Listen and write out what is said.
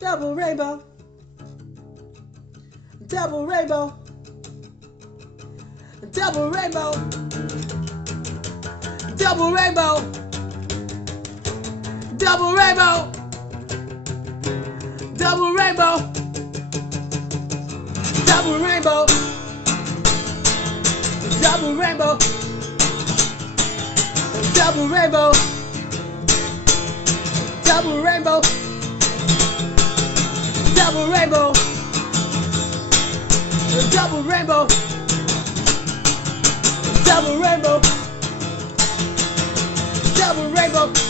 Double rainbow. Double rainbow. Double rainbow. Double rainbow. Double rainbow. Double rainbow. Double rainbow. Double rainbow. Double rainbow. Double rainbow. Double rainbow. Double rainbow. Double rainbow. Double rainbow.